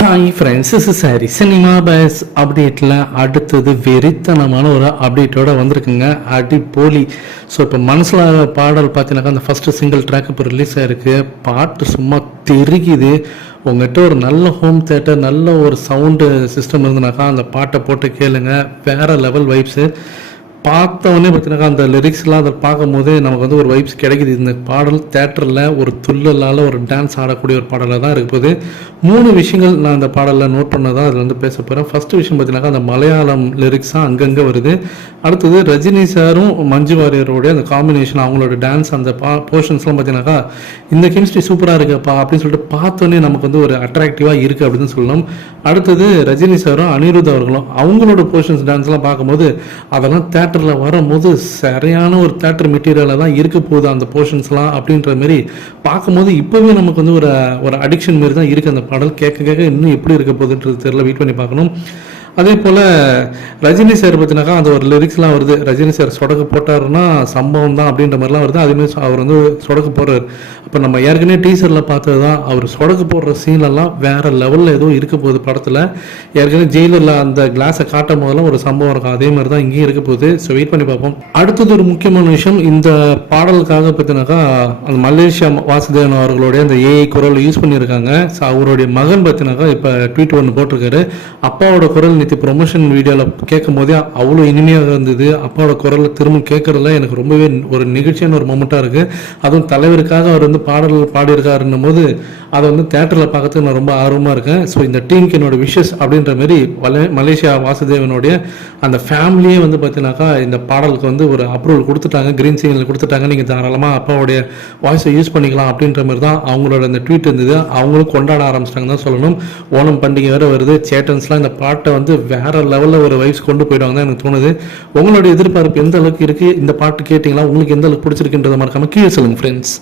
Hi friends is sorry cinema base அப்டேட்டில் அடுத்தது வெறித்தனமான ஒரு அப்டேட்டோட வந்திருக்குங்க. அடி போலி. ஸோ இப்போ மனசில் பாடல் பார்த்தீங்கன்னாக்கா அந்த ஃபஸ்ட்டு சிங்கிள் ட்ராக் இப்போ ரிலீஸ் ஆயிருக்கு. பாட்டு சும்மா தெருகிது. உங்கள்கிட்ட ஒரு நல்ல ஹோம் தேட்டர் நல்ல ஒரு சவுண்டு சிஸ்டம் இருந்தனாக்கா அந்த பாட்டை போட்டு கேளுங்க. வேற லெவல் வைப்ஸு பார்த்தவொடனே பார்த்தீங்கன்னா அந்த லிரிக்ஸ்லாம் அதை பார்க்கும்போதே நமக்கு வந்து ஒரு வைப்ஸ் கிடைக்குது. இந்த பாடல் தேட்டரில் ஒரு துள்ளலால் ஒரு டான்ஸ் ஆடக்கூடிய ஒரு பாடலாக தான் இருக்க மூணு விஷயங்கள் நான் அந்த பாடலில் நோட் பண்ணதான் அதில் வந்து பேச போகிறேன் ஃபஸ்ட்டு விஷயம் பார்த்தீங்கன்னாக்கா அந்த மலையாளம் லிரிக்ஸாக அங்கங்கே வருது. அடுத்தது ரஜினி சாரும் மஞ்சு வாரியரோடைய அந்த காம்பினேஷன் அவங்களோட டான்ஸ் அந்த பா போர்ஷன்ஸ்லாம் பார்த்தீங்கன்னாக்கா இந்த கெமிஸ்ட்ரி சூப்பராக இருக்குப்பா அப்படின்னு சொல்லிட்டு பார்த்தோன்னே நமக்கு வந்து ஒரு அட்ராக்டிவாக இருக்குது அப்படின்னு சொல்லணும். அடுத்தது ரஜினி சாரும் அனிருத் அவர்களும் அவங்களோட போர்ஷன்ஸ் டான்ஸ்லாம் பார்க்கும்போது அதெல்லாம் தேட்டரில் வரும்போது சரியான ஒரு தேட்டர் மெட்டீரியலாக தான் இருக்க போகுது அந்த போர்ஷன்ஸ்லாம் அப்படின்ற மாதிரி பார்க்கும்போது இப்போவே நமக்கு வந்து ஒரு ஒரு அடிக்ஷன் மாரி தான் இருக்குது அந்த பாடல். கேட்க கேட்க இன்னும் எப்படி இருக்க போகுதுன்றது தெரியல. வெயிட் பண்ணி பார்க்கணும். அதே போல் ரஜினி சார் பார்த்தினாக்கா அந்த ஒரு லிரிக்ஸ்லாம் வருது. ரஜினி சார் சொடக்கு போட்டாருன்னா சம்பவம் தான் அப்படின்ற மாதிரிலாம் வருது. அதேமாதிரி அவர் வந்து சொடக்கு போடுறாரு. அப்போ நம்ம ஏற்கனவே டீசரில் பார்த்தது தான் அவர் சொடக்கு போடுற சீனெல்லாம் வேறு லெவலில் ஏதோ இருக்க போகுது படத்தில். ஏற்கனவே ஜெயிலரில் அந்த கிளாஸை காட்டும் போதெல்லாம் ஒரு சம்பவம் இருக்கும். அதே மாதிரி தான் இங்கேயும் இருக்க போகுது. ஸோ வெயிட் பண்ணி பார்ப்போம். அடுத்தது ஒரு முக்கியமான விஷயம். இந்த பாடலுக்காக பார்த்தினாக்கா அந்த மலேசியா வாசுதேவன் அவர்களுடைய அந்த ஏஐ குரல் யூஸ் பண்ணியிருக்காங்க. ஸோ அவருடைய மகன் பார்த்தினாக்கா இப்போ ட்வீட் ஒன்று போட்டிருக்காரு. அப்பாவோட குரல் நேற்று ப்ரொமோஷன் வீடியோவில் கேட்கும் போதே அவ்வளோ இனிமையாக இருந்தது. அப்பாவோட குரலை திரும்ப கேட்குறதுல எனக்கு ரொம்பவே ஒரு நிகழ்ச்சியான ஒரு மூமெண்ட்டாக இருக்குது அதுவும் தலைவருக்காக அவர் வந்து பாடல் பாடியிருக்காருன்னும் போது அதை வந்து தேட்டரில் பார்க்கறதுக்கு நான் ரொம்ப ஆர்வமாக இருக்கேன். ஸோ இந்த டீமுக்கு என்னோட விஷஸ் அப்படின்ற மாதிரி வல மலேசியா வாசுதேவனுடைய அந்த ஃபேமிலியே வந்து பார்த்தீங்கன்னாக்கா இந்த பாடலுக்கு வந்து ஒரு அப்ரூவல் கொடுத்துட்டாங்க. கிரீன் சிக்னல் கொடுத்துட்டாங்க. நீங்கள் தாராளமாக அப்பாவுடைய வாய்ஸை யூஸ் பண்ணிக்கலாம் அப்படின்ற மாதிரி தான் அவங்களோட அந்த ட்வீட் இருந்தது. அவங்களும் கொண்டாட ஆரம்பிச்சிட்டாங்க தான் சொல்லணும். ஓணம் பண்டிகை வேறு வருது. சேட்டன்ஸ்லாம் இந்த பாட்டை வந்து வேற லெவலில் ஒரு வைப்ஸ் கொண்டு போயிடுவாங்க தான் எனக்கு தோணுது. உங்களுடைய எதிர்பார்ப்பு எந்த அளவுக்கு இருக்குது இந்த பாட்டு கேட்டிங்களா? உங்களுக்கு எந்த அளவுக்கு பிடிச்சிருக்குன்றத மறக்காமல் கீழே சொல்லுங்கள் ஃப்ரெண்ட்ஸ்